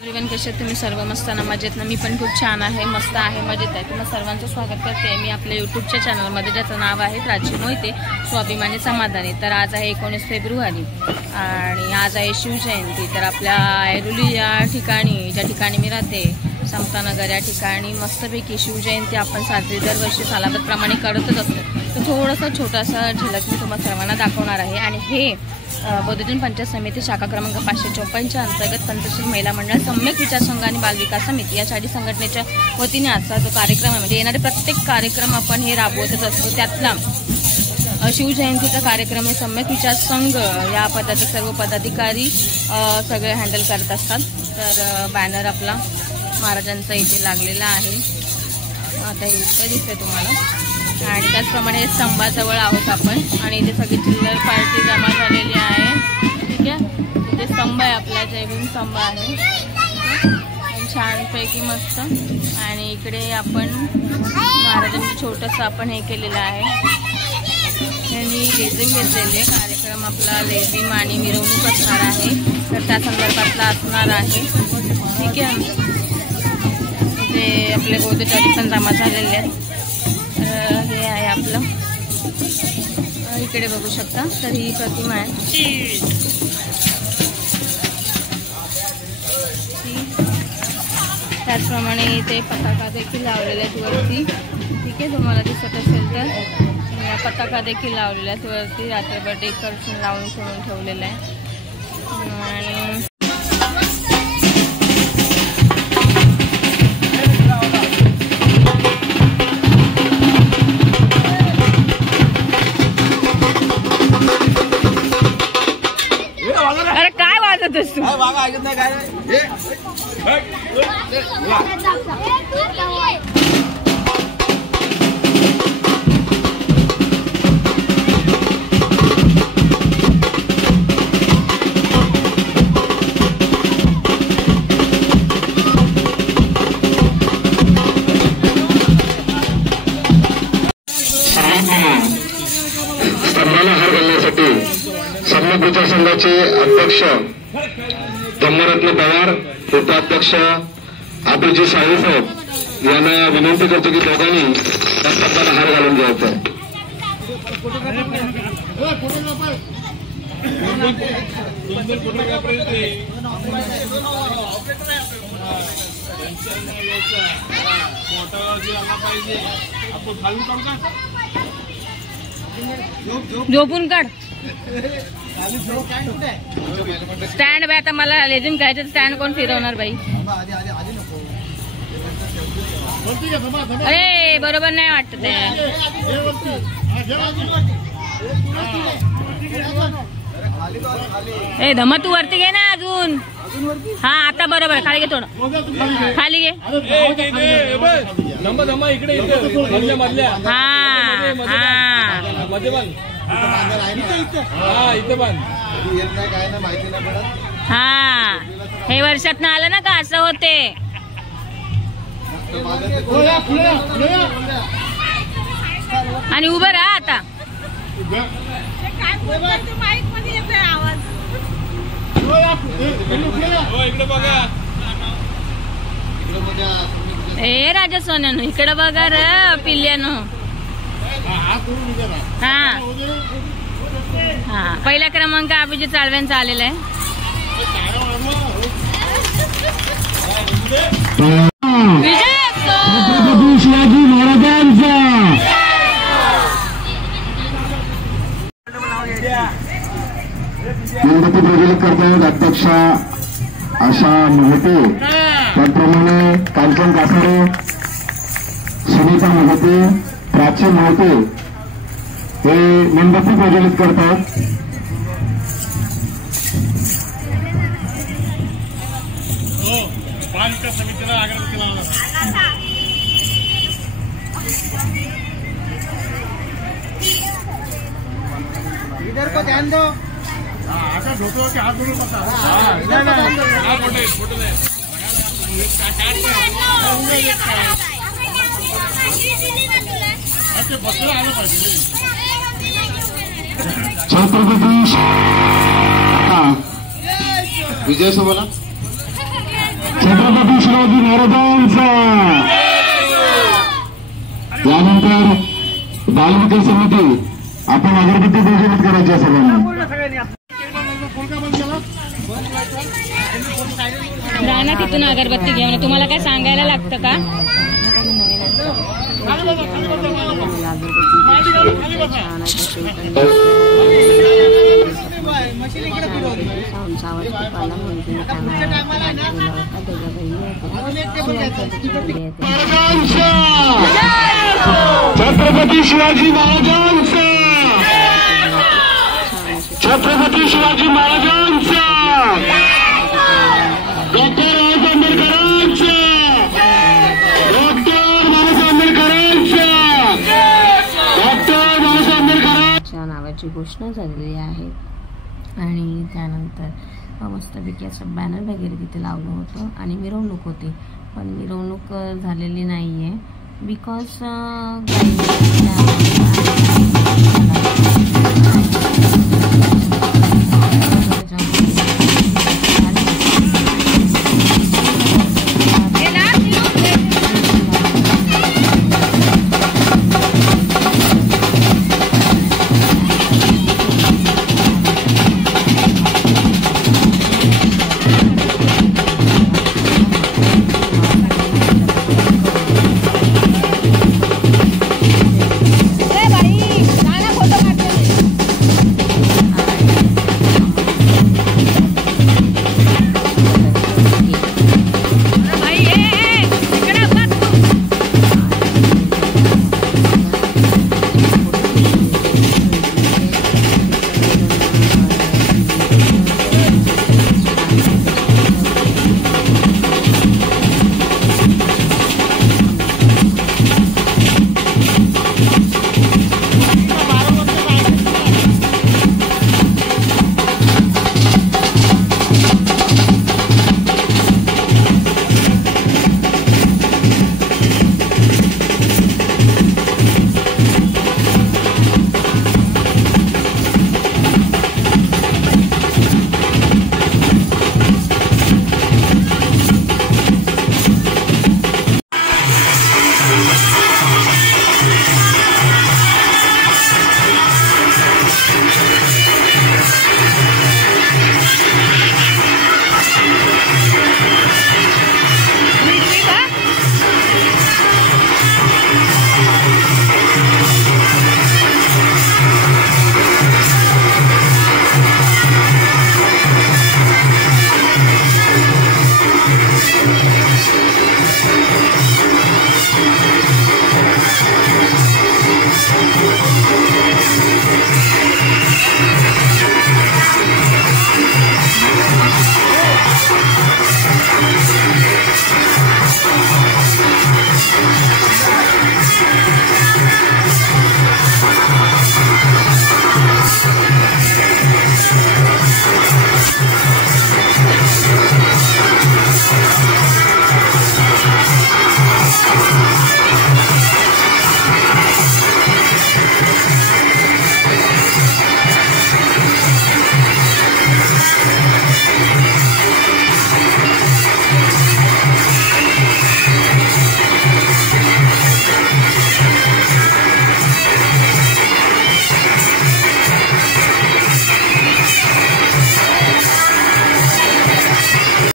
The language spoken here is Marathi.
एव्हरीवन, कसे तुम्ही सर्व? मस्त ना, मजेत ना? मी पण खूप छान आहे, मस्त आहे, मजेत आहे. तुम्हाला सर्वांचं स्वागत करते मी आपल्या यूट्यूबच्या चॅनलमध्ये, ज्याचं नाव आहे प्राची मोहिते स्वाभिमानी समाधानी. तर आज आहे 19 फेब्रुवारी आणि आज आहे शिवजयंती. तर आपल्या ऐरोली या ठिकाणी, ज्या ठिकाणी मी राहते, समतानगर या ठिकाणी मस्तपैकी शिवजयंती आपण साजरी दरवर्षी सालाबतप्रमाणे करतच असतो. तर थोडासा छोटासा झलक मी तुम्हाला सर्वांना दाखवणार आहे. आणि हे बौद्धजन पंचायत समिती शाखा क्रमांक 554 अंतर्गत पंचशील महिला मंडळ सम्यक विचार संघ आणि बालविकास समिती या चारी संघटनेच्या वतीने आजचा जो कार्यक्रम आहे, म्हणजे येणारे प्रत्येक कार्यक्रम आपण हे राबवतच असतो. त्यातला शिवजयंतीचा कार्यक्रम हे सम्यक विचार संघ या पदाचे सर्व पदाधिकारी सगळे हँडल करत असतात. तर बॅनर आपला महाराजांचा इथे लागलेला आहे, आता हे इथे दिसतंय तुम्हाला. आणि त्याचप्रमाणे स्तंभाजवळ आहोत आपण आणि इथे सगळी चिल्लर पार्टी जमा झालेली आहे. ठीक आहे, इथे स्तंभ आहे, आपला जयभीम स्तंभ आहे छानपैकी मस्त. आणि इकडे आपण महाराजांचं छोटंसं आपण हे केलेलं आहे, त्यांनी लेझिम घेतलेली आहे. कार्यक्रम आपला लेझिम आणि मिरवणूक असणार आहे, तर त्या संदर्भातला असणार आहे. ठीक आहे, इथे आपले बौद्धचारी पण जमा झालेले आहेत. हे आहे आपलं, इकडे बघू शकता. तर ही प्रतिमा आहे, त्याचप्रमाणे इथे पताका देखील लावलेल्या आहेत वरती. ठीक आहे, तुम्हाला दिसत असेल तर या पताका देखील लावलेल्या आहेत वरती. रात्रभर डेकोरेशन लावून ठेवलेलं आहे. आणि स्तंभाला हार घालण्यासाठी सम्यक विचार संघाचे अध्यक्ष धम्मरत्न पवार, उपाध्यक्ष अभिजी साहेब यांना विनंती करतो की दोघांनी त्या स्तंभाला हार घालून द्यायचा आहे. झोपून काढ स्टँड बाय. आता मला लेझिम घ्यायचं, स्टँड कोण फिरवणार बाई? अरे बरोबर नाही वाटत आहे. ए धमा, तू वरती घे ना अजून. हा, आता बरोबर. खाली घे, थोडं खाली घे. हा, हे वर्षात ना आलं ना का असं होते. आणि उभं राहा आता. ए राजा सोन्यानो, इकडे बघा र पिल्ल्यानो. हा हा, पहिला क्रमांक अभिजित चाळव्यांचा आलेला आहे. शिवाजी महाराजांचा मेणबत्ती प्रज्वलित करतायत अध्यक्ष आशा मोहिते, त्याचप्रमाणे कांचन कासारे, सुनीता मोहिते, प्राची मोहिते हे मेणबत्ती प्रज्वलित करतात. इधर को ध्यान दो. आगे ढोको के हाथ में पता. इधर छत्रपती विजय सोबला छत्रपती शिवाजी महाराजांचा. यानंतर बालविकास समिती आपण अगरबत्ती प्रज्वलित करायची आहे सर्वांनी. राणा तिथून अगरबत्ती घेऊन तुम्हाला काय सांगायला लागतं का? छत्रपती शिवाजी महाराजांचा. छत्रपती शिवाजी महाराजांचा. डॉक्टर आंबेडकरांचा. डॉक्टर बाबासाहेब आंबेडकरांचा. डॉक्टर बाबासाहेब आंबेडकरांच्या नावाची घोषणा झालेली आहे. आणि त्यानंतर मस्तपैकी असं बॅनर वगैरे तिथे लावलं होतं आणि मिरवणूक होती. पण मिरवणूक झालेली नाही आहे बिकॉज